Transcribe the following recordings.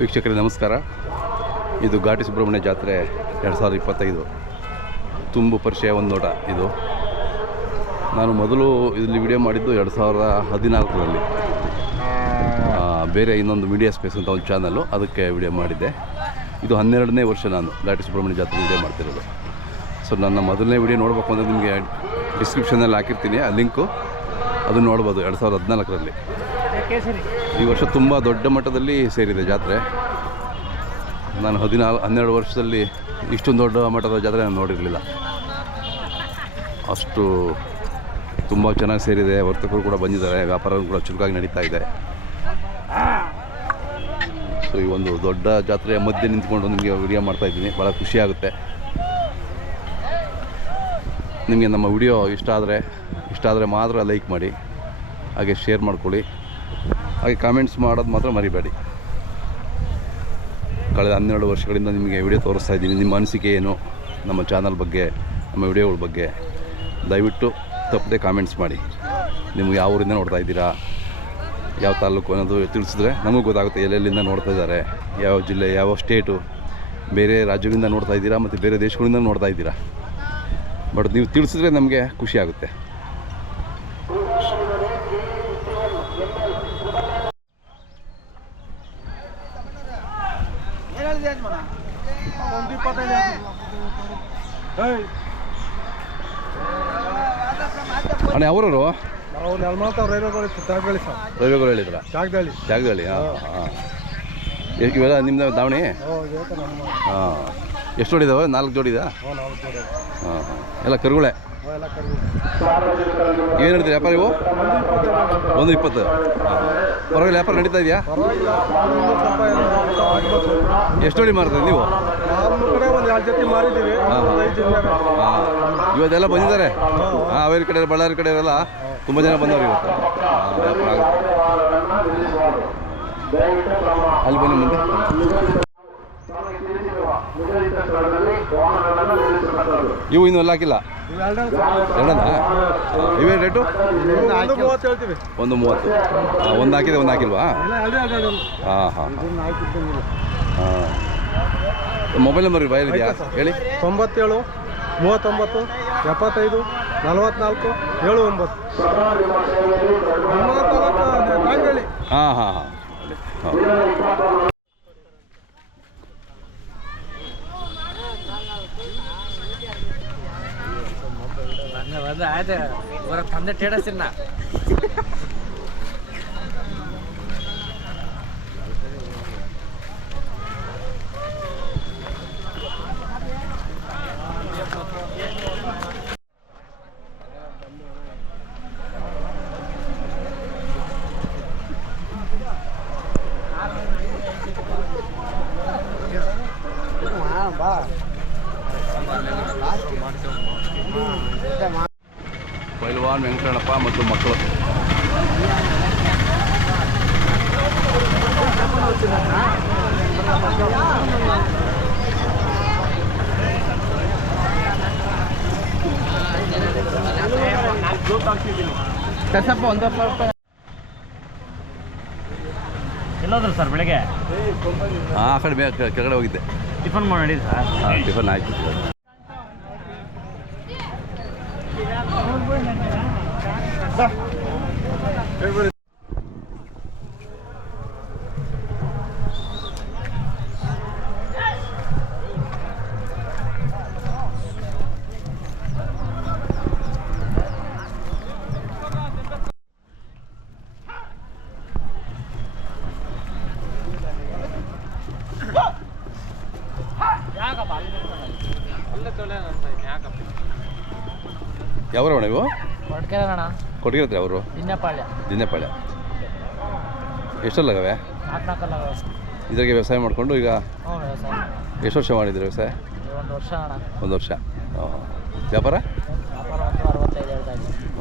ವೀಕ್ಷಕರೇ ನಮಸ್ಕಾರ. ಇದು ಘಾಟಿ ಸುಬ್ರಹ್ಮಣ್ಯ ಜಾತ್ರೆ 2025 ತುಂಬು ಪರಿಚಯ ಒಂದು ನೋಟ. ಇದು ನಾನು ಮೊದಲು ಇಲ್ಲಿ ವಿಡಿಯೋ ಮಾಡಿದ್ದು 2014ರಲ್ಲಿ. ಬೇರೆ ಇನ್ನೊಂದು ಮೀಡಿಯಾ ಸ್ಪೇಸ್ ಅಂತ ಒಂದು ಚಾನಲ್ಲು, ಅದಕ್ಕೆ ವಿಡಿಯೋ ಮಾಡಿದ್ದೆ. ಇದು 12ನೇ ವರ್ಷ ನಾನು ಘಾಟಿ ಸುಬ್ರಹ್ಮಣ್ಯ ಜಾತ್ರೆ ವಿಡಿಯೋ ಮಾಡ್ತಿರೋದು. ಸೊ ನನ್ನ ಮೊದಲನೇ ವಿಡಿಯೋ ನೋಡಬೇಕು ಅಂದರೆ ನಿಮಗೆ ಡಿಸ್ಕ್ರಿಪ್ಷನಲ್ಲಿ ಹಾಕಿರ್ತೀನಿ ಆ ಲಿಂಕು, ಅದನ್ನು ನೋಡ್ಬೋದು. 2014ರಲ್ಲಿ. ಈ ವರ್ಷ ತುಂಬ ದೊಡ್ಡ ಮಟ್ಟದಲ್ಲಿ ಸೇರಿದೆ ಜಾತ್ರೆ. ನಾನು 12 ವರ್ಷದಲ್ಲಿ ಇಷ್ಟೊಂದು ದೊಡ್ಡ ಮಟ್ಟದ ಜಾತ್ರೆ ನಾನು ನೋಡಿರಲಿಲ್ಲ. ಅಷ್ಟು ತುಂಬ ಚೆನ್ನಾಗಿ ಸೇರಿದೆ. ವರ್ತಕರು ಕೂಡ ಬಂದಿದ್ದಾರೆ, ವ್ಯಾಪಾರ ಕೂಡ ಚುರುಕಾಗಿ ನಡೀತಾ ಇದೆ. ಸೊ ಈ ಒಂದು ದೊಡ್ಡ ಜಾತ್ರೆಯ ಮಧ್ಯೆ ನಿಂತ್ಕೊಂಡು ನಿಮಗೆ ವಿಡಿಯೋ ಮಾಡ್ತಾಯಿದ್ದೀನಿ. ಭಾಳ ಖುಷಿಯಾಗುತ್ತೆ. ನಿಮಗೆ ನಮ್ಮ ವಿಡಿಯೋ ಇಷ್ಟ ಆದರೆ ಮಾತ್ರ ಲೈಕ್ ಮಾಡಿ, ಹಾಗೆ ಶೇರ್ ಮಾಡ್ಕೊಳ್ಳಿ, ಹಾಗೆ ಕಾಮೆಂಟ್ಸ್ ಮಾಡೋದು ಮಾತ್ರ ಮರಿಬೇಡಿ. ಕಳೆದ 12 ವರ್ಷಗಳಿಂದ ನಿಮಗೆ ವಿಡಿಯೋ ತೋರಿಸ್ತಾ ಇದ್ದೀನಿ. ನಿಮ್ಮ ಅನಿಸಿಕೆ ಏನು ನಮ್ಮ ಚಾನಲ್ ಬಗ್ಗೆ, ನಮ್ಮ ವಿಡಿಯೋಗಳ ಬಗ್ಗೆ ದಯವಿಟ್ಟು ತಪ್ಪದೆ ಕಾಮೆಂಟ್ಸ್ ಮಾಡಿ. ನಿಮ್ಗೆ ಯಾವ ಊರಿಂದ ನೋಡ್ತಾ ಇದ್ದೀರಾ, ಯಾವ ತಾಲೂಕು ಅನ್ನೋದು ತಿಳಿಸಿದ್ರೆ ನಮಗೂ ಗೊತ್ತಾಗುತ್ತೆ ಎಲ್ಲೆಲ್ಲಿಂದ ನೋಡ್ತಾ ಇದ್ದಾರೆ, ಯಾವ ಜಿಲ್ಲೆ, ಯಾವ ಸ್ಟೇಟು, ಬೇರೆ ರಾಜ್ಯಗಳಿಂದ ನೋಡ್ತಾ ಇದ್ದೀರಾ ಮತ್ತು ಬೇರೆ ದೇಶಗಳಿಂದ ನೋಡ್ತಾ ಇದ್ದೀರಾ. ಬಟ್ ನೀವು ತಿಳಿಸಿದ್ರೆ ನಮಗೆ ಖುಷಿ ಆಗುತ್ತೆ. ಅಣ್ಣ ಯಾವೂರವರು? ರೈಲ್ವೆಗಳು ಹೇಳಿದ್ರ? ಜಾಗದಳ್ಳಿ. ಹಾಂ. ಇವೆಲ್ಲ ನಿಮ್ದು ದಾವಣಿ? ಹಾಂ. ಎಷ್ಟು ಜೋಡಿ ಇದಾವೆ? 4 ಜೋಡಿ ಇದಾ? ಹಾಂ. ಎಲ್ಲ ಕರುಗಳೇ? ಏನು ಹೇಳ್ತೀರಿ ವ್ಯಾಪಾರ ಇವು? 120. ಪರವಾಗಿಲ್ಲ, ವ್ಯಾಪಾರ ನಡೀತಾ ಇದೆಯಾ? ಎಷ್ಟು ಜೋಡಿ ಮಾರ್ತೀರಿ ನೀವು? ಇವತ್ತೆಲ್ಲ ಬಂದಿದ್ದಾರೆ. ಹಾವೇರಿ ಕಡೆ, ಬಳ್ಳಾರಿ ಕಡೆ ಎಲ್ಲ ತುಂಬ ಜನ ಬಂದವರು ಇವತ್ತು. ವ್ಯಾಪಾರ ಅಲ್ಲಿ ಬನ್ನಿ ಮುಂದೆ. ಇವು ಇನ್ನೂ ಎಲ್ಲ ಹಾಕಿಲ್ಲ? ಎರಡನಾ? ಇವೇ ರೇಟು? 130. 1 ಹಾಕಿದೆ, 1 ಹಾಕಿಲ್ವಾ? ಹಾಂ. ಮೊಬೈಲ್ ನಂಬರ್ ಬಾಯಲ್ಲಿದೆಯಾ ಹೇಳಿ? 97 39 75 44 79. ಹಾಂ. ಆಯ್ತು ಇವರ ತಂದೆ ಟೇಡಸಿನ ಪೈಲ್ವಾನ್ ವೆಂಕಟಣ್ಣಪ್ಪ ಮತ್ತು ಮಕ್ಕಳು. ಎಲ್ಲೋದ್ರು ಸರ್ ಬೆಳಗ್ಗೆ? ಆ ಕಡೆ ಕೆಳಗಡೆ ಹೋಗಿದ್ದೆ. ಟಿಫನ್ ಮಾಡಿ ಸರ್? ಹಾಂ, ಟಿಫನ್ ಆಯಿತು. ಯಾವ್ರವಣ ಇವು? ಕೊಟ್ಟಿರತ್ರಿ ಅವರು? ದಿನ್ನೆಪಾಳ್ಯ. ಎಷ್ಟಲ್ಲಾಗವೆ? ಇದ್ರಾಗೆ ವ್ಯವಸಾಯ ಮಾಡಿಕೊಂಡು ಈಗ ಎಷ್ಟು ವರ್ಷ ಮಾಡಿದ್ರಿ ವ್ಯವಸಾಯ? 1 ವರ್ಷ. ವ್ಯಾಪಾರ?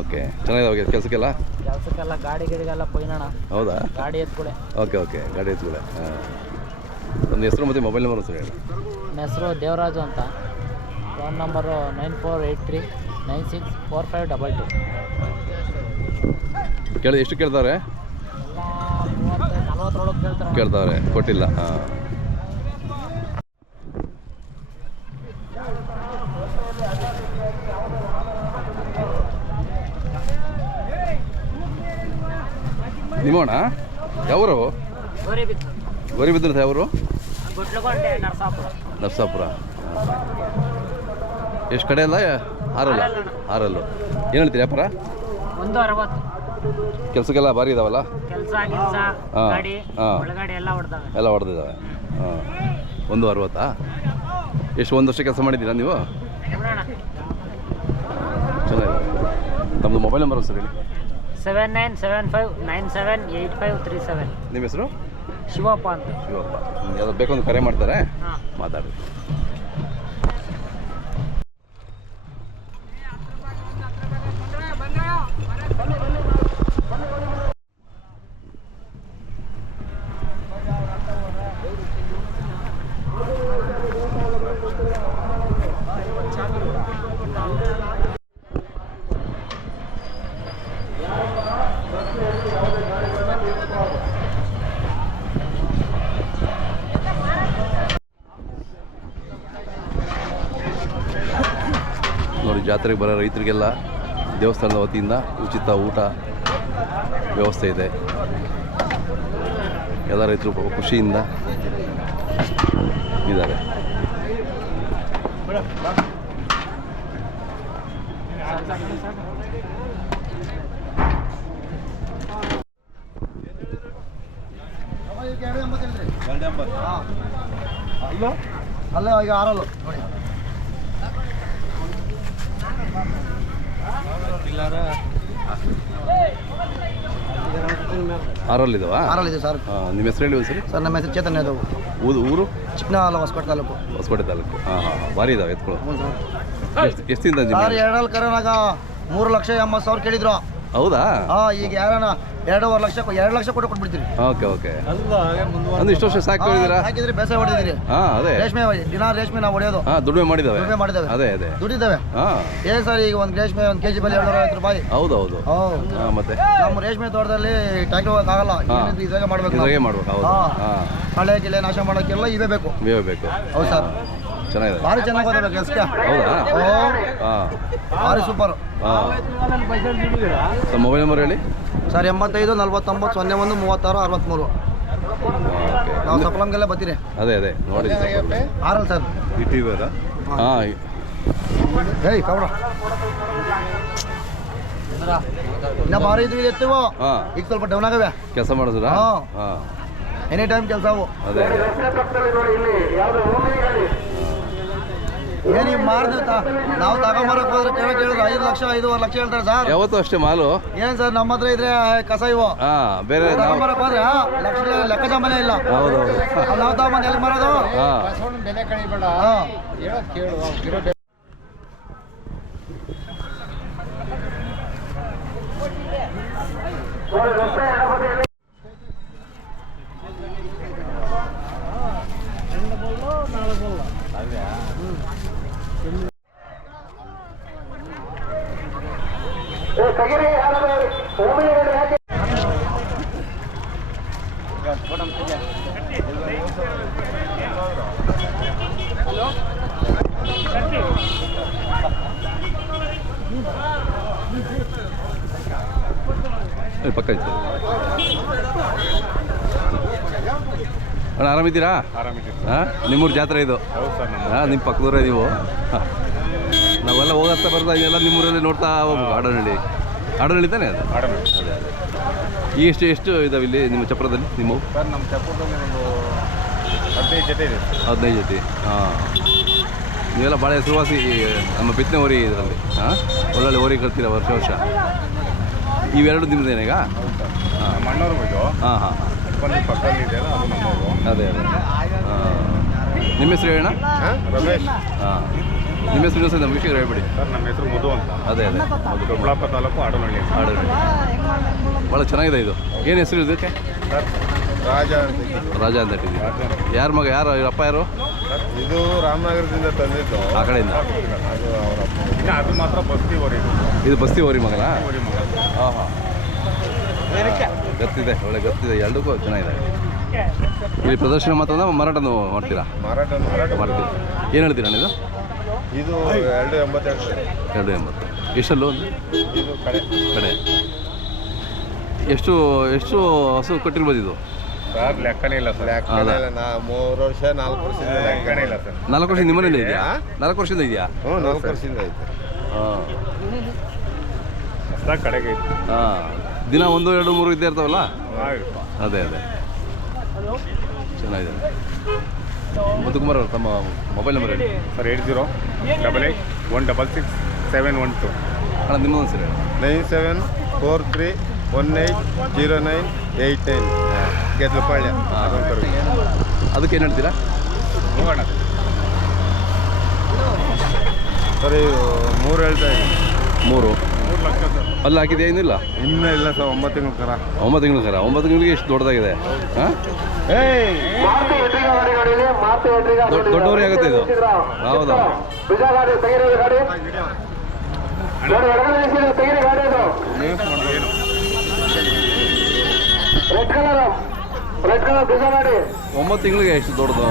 ಓಕೆ, ಚೆನ್ನಾಗಿದೆ ಕೆಲಸಕ್ಕೆಲ್ಲ? ಗಾಡಿಗೆಲ್ಲ ಪೊಯ್ನಣ್ಣ. ಹೌದಾ? ಗಾಡಿ ಎತ್ಕೊಳೆ. ಓಕೆ, ಗಾಡಿ ಎತ್ಕೊಳೆ. ಒಂದು ಹೆಸರು ಮತ್ತು ಮೊಬೈಲ್ ನಂಬರ್ ಸರ್ ಹೇಳಿ. ನನ್ನ ಹೆಸರು ದೇವರಾಜು ಅಂತ. Phone number 9483 964522. ಎಷ್ಟು ಕೇಳ್ತಾರೆ? 40 ಅರವತ್ತರೊಳಗೆ ಕೇಳ್ತಾರೆ. ಕೇಳ್ತಾವ್ರೆ, ಕೊಟ್ಟಿಲ್ಲ. ಹಾಂ, ನಿಮ್ಮೋಣ ಯಾವರು? ಗೌರಿಬಿದ್ರದ ಯಾವರು? ಗುಟ್ಲುಗೊಂಡೆ ನರಸಾಪುರ. ನರಸಾಪುರ. ಎಷ್ಟು ಕಡೆ ಅಲ್ಲ? ಆರಲ್ಲು. ಏನು ಹೇಳ್ತೀರಿ ವ್ಯಾಪಾರ? 160. ಕೆಲಸಕ್ಕೆಲ್ಲ ಭಾರಿ ಇದಾವಲ್ಲ? ಕೆಲಸ ಗಾಡಿ ಒಳಗಡೆ ಎಲ್ಲ ಹೊಡೆದಾವೆ. ಎಲ್ಲ ಹೊಡೆದಿದ್ದಾವೆ. ಹಾಂ, 160. ಎಷ್ಟು ಒಂದು ವರ್ಷ ಕೆಲಸ ಮಾಡಿದ್ದೀರಾ ನೀವು? ಚೆನ್ನಾಗಿದೆ. ತಮ್ಮದು ಮೊಬೈಲ್ ನಂಬರ್ ಸರ್ ಹೇಳಿ. 7975978537. ನಿಮ್ಮ ಹೆಸರು? ಶಿವಪ್ಪ ಅಂತ. ಶಿವಪ್ಪ. ಯಾವ್ದು ಬೇಕೊಂದು ಕರೆ ಮಾಡ್ತಾರೆ, ಮಾತಾಡಿ. ನೋಡಿ, ಜಾತ್ರೆಗೆ ಬರೋ ರೈತರಿಗೆಲ್ಲ ದೇವಸ್ಥಾನದ ವತಿಯಿಂದ ಉಚಿತ ಊಟ ವ್ಯವಸ್ಥೆ ಇದೆ. ಎಲ್ಲ ರೈತರು ಖುಷಿಯಿಂದ ಇದ್ದಾರೆ. ಅಲ್ಲೇ ಈಗ ಆರಲ್ಲು ನೋಡಿ. ಆರಲ್ಲಿದ್ದಾವಾ? ಆರಲ್ಲಿದೆ ಸರ್. ನಿಮ್ಮ ಹೆಸರು ಹೇಳಿ ಒಂದ್ಸರಿ. ಸರ್ ನಮ್ಮ ಹೆಸರು ಚೇತನ್ ಯಾದವ್. ಊರು? ಚಿಕ್ಕನಾಲ, ಹೊಸಕೋಟೆ ತಾಲೂಕು. ಹೊಸಕೋಟೆ ತಾಲೂಕು. ಹಾಂ ಹಾಂ, ಭಾರಿ ಇದಾವೆ ಎತ್ಕೊಳ್ಳೋ. ಎಷ್ಟು ದಿನ? ಸರ್ 2 ಕರೆನಾಗ 3,80,000 ಕೇಳಿದ್ರು. ಹೌದಾ? ಈಗ ಯಾರನ 2.5 ಲಕ್ಷ 2 ಲಕ್ಷ ಕೊಟ್ಟು ಕೊಟ್ಬಿಡ್ತೀರಿ. Okay okay. ಅಂದ್ರೆ ಇಷ್ಟು ವರ್ಷ ಸಾಕಿದ್ದೀರಾ? ಹಾಕಿದ್ರಿ, ಬೇಸಾಯ ಹೊಡೆದಿದ್ದೀರಿ. ಅದೇ ರೇಷ್ಮೆ ದಿನ ರೇಷ್ಮೆ ನಾವು ಹೊಡೆಯೋದು. ದುಡಿಮೆ ಮಾಡಿದ್ದಾವೆ. ಅದೇ ದುಡಿದ್ದಾವೆ. ಏನ್ ಸರ್, ಈಗ ಒಂದು ರೇಷ್ಮೆ 1 kg ಬೆಲೆ 250 ರೂಪಾಯಿ. ಹೌದೌದು. ಮತ್ತೆ ನಮ್ಮ ರೇಷ್ಮೆ ತೋಟದಲ್ಲಿ ಟ್ಯಾಕ್ಟರ್ ಹೋಗಕ್ಕಾಗಲ್ಲ, ಇದ್ರಾಗೆ ಮಾಡ್ಬೇಕು. ಮಳೆ ಗಿಳೆ ನಾಶ ಮಾಡೋಕ್ಕೆಲ್ಲ ಇವೇ ಬೇಕು. ಹೌದು ಸರ್, ಚೆನ್ನಾಗಿದೆ, ಭಾರಿ ಚೆನ್ನಾಗಿ ಹೋದ ಕೆಲಸಕ್ಕೆ. ಭಾರಿ ಸೂಪರ್. ಮೊಬೈಲ್ ನಂಬರ್ ಹೇಳಿ ಸರ್. 85 49 01 36 63. ನಾವು ಸಪ್ಲಮ್ಗೆಲ್ಲ ಬರ್ತೀರಿ. ಅದೇ ನೋಡಿ ಆರಲ್ ಸರ್. ಹಾಂ, ಹೇಯ್ ಕವಡ ಇನ್ನ ಭಾರಿ ಇದ್ವಿ ಎತ್ತುವು. ಈಗ ಸ್ವಲ್ಪ ಡೌನ್ ಆಗವೆ. ಕೆಲಸ ಮಾಡಿದ್ರ? ಎನಿ ಟೈಮ್ ಕೆಲಸ ಅವು. ಅದೇ ಏನು ಮಾರ್ದು ನಾವು ತಗೊಂಬರಕ್ ಹೋದ್ರೆ ಕೇಳಿದ್ರೆ 5 ಲಕ್ಷ 5.5 ಲಕ್ಷ ಹೇಳ್ತಾರೆ ಸರ್. ಯಾವತ್ತೂ ಅಷ್ಟೇ ಮಾಲು. ಏನ್ ಸರ್, ನಮ್ಮ ಹತ್ರ ಇದ್ರೆ ಕಸ ಇವು. ಬೇರೆ ತಗೊಂಬರಕ್ ಹೋದ್ರೆ ಲಕ್ಷ ಲೆಕ್ಕ ಜಮಾನೆ ಇಲ್ಲ. ಹೌದೌದು. ನಾವು ತಗೊಂಬಂದು ಎಲ್ಲಿ ಮಾರೋದು? ಬೆಲೆ ಕಳಿಬೇಡ, ಹೇಳೋದು ಕೇಳು. ಪಕ್ಕ ಇತ್ತು. ಅಣ್ಣ ಆರಾಮಿದ್ದೀರಾ? ಹಾಂ, ನಿಮ್ಮೂರು ಜಾತ್ರೆ ಇದು? ಹಾಂ, ನಿಮ್ಮ ಪಕ್ಕದೂರೇ ನೀವು. ನಾವೆಲ್ಲ ಹೋಗತ್ತಾ ಬರ್ತಾ ಇದೆಲ್ಲ ನಿಮ್ಮೂರಲ್ಲಿ ನೋಡ್ತಾ ಹೋಗ್ಬೇಕು. ಆಡನಹಳ್ಳಿ ತಾನೇ ಅದು? ಅದೇ ಈಗ ಎಷ್ಟು ಇದಾವೆ ಇಲ್ಲಿ ನಿಮ್ಮ ಚಪ್ರದಲ್ಲಿ? ನಿಮ್ಮವು? ಸರ್, ನಮ್ಮ ಚಪ್ಪದಲ್ಲಿ ಒಂದು 15 ಜೊತೆ ಇದೆ. 15 ಜೊತೆ. ಹಾಂ, ನೀವೆಲ್ಲ ಭಾಳ ಹೆಸರುವಾಸಿ ನಮ್ಮ ಬಿತ್ತನೆ ಹೋರಿ ಇದರಲ್ಲಿ. ಒಳ್ಳೊಳ್ಳೆ ಹೋರಿ ಕಲ್ತೀರ ವರ್ಷ. ಇವೆರಡು ನಿಮ್ಮದೇನ ಈಗ? ಮಣ್ಣೂರು ಇದು. ಪಕ್ಕದಲ್ಲಿ ಇದೆ, ಅದು ನಮ್ಮವರು. ಅದೇ ನಿಮ್ಮ ಹೆಸರು ಹೇಳೋಣ? ರಮೇಶ್. ನಿಮ್ಮ ಹೆಸರು ನಮ್ಮ ವಿಷಯ ಹೇಳ್ಬಿಡಿ. ಸರ್, ನಮ್ಮ ಹೆಸರು ಮಧು ಅಂತ. ಅದೇ ದೊಡ್ಡಬಳ್ಳಾಪುರ ತಾಲೂಕು ಆಡನಹಳ್ಳಿ. ಭಾಳ ಚೆನ್ನಾಗಿದೆ ಇದು. ಏನು ಹೆಸರು ಇದಕ್ಕೆ? ಸರ್, ರಾಜ ಅಂತ ಇಟ್ಟಿದ್ದೀವಿ. ಯಾರ ಮಗ? ಯಾರು ಅಪ್ಪ? ಯಾರು? ಇದು ರಾಮನಗರದಿಂದ ತಂದಿದ್ದು. ಆ ಕಡೆಯಿಂದ? ಅದು ಅವರಪ್ಪ. ಅದು ಮಾತ್ರ ಬಸ್ತಿ ಹೋರಿ. ಇದು ಬಸ್ತಿ ಹೋರಿ ಮಗನಾ? ಹೋರಿ ಮಗ. ಹಾಂ. ಗತ್ತಿದೆ, ಒಳ್ಳೆ ಗತ್ತಿದೆ, ಎರಡಕ್ಕೂ ಚೆನ್ನಾಗಿದೆ. ಇಲ್ಲಿ ಪ್ರದರ್ಶನ ಮಾತ್ರ ಮಾರಾಟನೂ ಮಾಡ್ತೀರಾ? ಮಾರಾಟ ಮಾಡ್ತೀರಾ. ಏನು ಹೇಳ್ತೀರಾ ಇದು? ಇದು 280. 280. ಎಷ್ಟಲ್ಲೂ ಇದು ಕಡೆ ಎಷ್ಟು ಹಸು ಕಟ್ಟಿರ್ಬೋದು ಇದು? ಸರ್ ಲೆಕ್ಕನೇ ಇಲ್ಲ ಸರ್. 3 ವರ್ಷ 4 ವರ್ಷದಿಂದ ಲೆಕ್ಕನೇ ಇಲ್ಲ ಸರ್. 4 ವರ್ಷ ನಿಮ್ಮನೇಲಿ ಇದೆಯಾ? 4 ವರ್ಷದಿಂದ ಇದೆಯಾ? ಹ್ಞೂ 4 ವರ್ಷದಿಂದ ಐತೆ. ಹಾಂ ಹೊಸ ಕಡೆಗೆ ಐತೆ. ಹಾಂ, ದಿನ 1, 2, 3 ಇದ್ದೇ ಇರ್ತಾವಲ್ಲ? ಅದೇ ಚೆನ್ನಾಗಿದೆ. ಮುತ್ತುಕುಮಾರ್ ಅವರು ತಮ್ಮ ಮೊಬೈಲ್ ನಂಬರ್ ಹೇಳಿ ಸರ್. 8088166712. ಅಣ್ಣ ನಿಮ್ಮೊಂದು ಸರಿ 9743180989 ಗೆದ್ಲಪಾಳ್ಯ. ಅದಕ್ಕೆ ಏನು ಹೇಳ್ತೀರಾ? ಹೋಗೋಣ ಸರ್. ಇದು 3 ಹೇಳ್ತಾ ಇದ್ದೀನಿ. 3 ಲಕ್ಷ ಸರ್. ಅಲ್ಲಿ ಹಾಕಿದೆಯಾ? ಇನ್ನಿಲ್ಲ, ಇನ್ನೂ ಇಲ್ಲ ಸರ್. 9 ತಿಂಗಳು ಕರ. 9 ತಿಂಗಳು ಕರ. 9 ತಿಂಗಳಿಗೆ ಎಷ್ಟು ದೊಡ್ಡದಾಗಿದೆ? ಹಾಂ, ದೊಡ್ಡವರೇ ಆಗುತ್ತೆ ಇದು. ಹೌದಾ? ಏನು 9 ತಿಂಗಳಿಗೆ ಎಷ್ಟು ದೊಡ್ಡದು?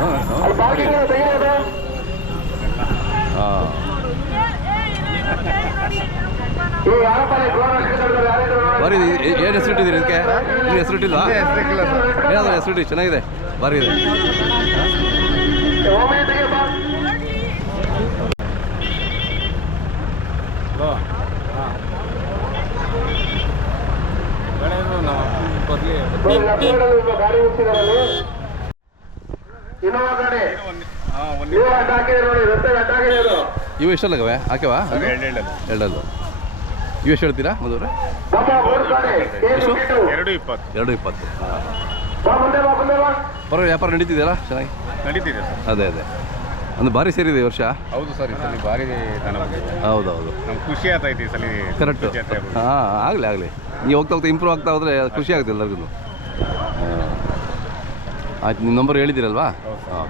ಹಾಂ, ಬರೀ ಏನು ಹೆಸರಿಟ್ಟಿದ್ದೀರಿ ಇದಕ್ಕೆ? ನೀವು ಹೆಸರಿಟ್ಟಿಲ್ಲ? ಹೆಸರಿಲ್ಲ ಸರ್. ಏನಾದರೂ ಹೆಸರಿಟ್ಟು ಚೆನ್ನಾಗಿದೆ, ಭಾರಿ ಇದೆ. ಇವು ಎಷ್ಟಲ್ಲಗವೆ ಹಾಕ್ಯವಾ? ಎರಡಲ್ಲು. ಇವು ಎಷ್ಟು ಹೇಳ್ತೀರಾ ಮಧುವ್ರೆ? 220. 220. ಪರವಾಗಿಲ್ಲ, ವ್ಯಾಪಾರ ನಡೀತಿದೆಯಲ್ಲ ಚೆನ್ನಾಗಿ? ನಡೀತಿದೆ ಸರ್. ಅದೇ ಒಂದು ಭಾರಿ ಸೇರಿದೆ ಈ ವರ್ಷ. ಹೌದು ಸರ್. ಈ ಸಲ ಭಾರಿ ಹೌದೌದು, ನಮ್ಗೆ ಖುಷಿ ಆಗ್ತೈತಿ ಈ ಸಲ. ಕರೆಕ್ಟ್. ಹಾಂ, ಆಗಲಿ. ನೀವು ಹೋಗ್ತಾ ಇಂಪ್ರೂವ್ ಆಗ್ತಾ ಹೋದರೆ ಖುಷಿ ಆಗುತ್ತೆ ಎಲ್ಲರಿಗೂ. ಆಯ್ತು, ನಿಮ್ಮ ನಂಬರ್ ಹೇಳಿದ್ದೀರಲ್ವಾ? ಹಾಂ.